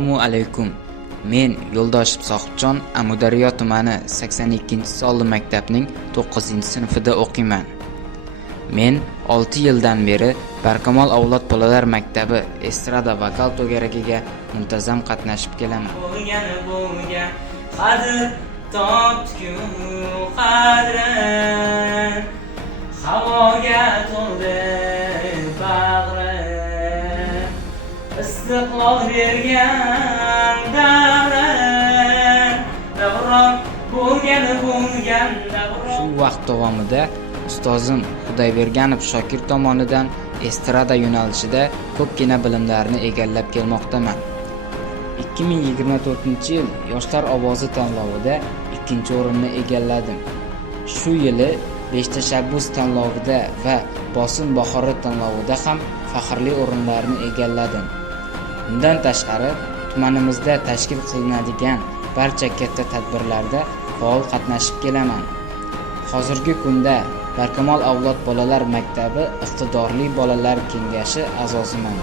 Assalomu alaykum. Men Yo'ldoshev Sohibjon, Amudaryo tumani 82-sonli maktabning 9-sinfida o'qiyman. Men 6 yildan beri Barkamol avlod bolalar maktabi estrada vokal to'garagiga muntazam qatnashib kelaman. Bo'lgan qadr topdi-ku qadrin, havoga to'ldi bag'rim, istiqlol bergan davrim, davron bo'lgan davron. Shu vaqt davomida ustozim Xudoyberganov Shokir tomonidan estrada yo'nalishida ko'pgina bilimlarni egallab kelmoqdaman. 2024-yil Yoshlar ovozi tanlovida 2-o'rinni egalladim. Shu yili 5 tashabbus tanlovida va bosim bahori tanlovida ham faxrli o'rinlarni egalladim. Bundan tashqari, tumanimizda tashkil qilinadigan barcha katta tadbirlarda faol qatnashib kelaman. Hozirgi kunda Barkamol avlod bolalar maktabi iqtidorli bolalar kengashi a'zosiman.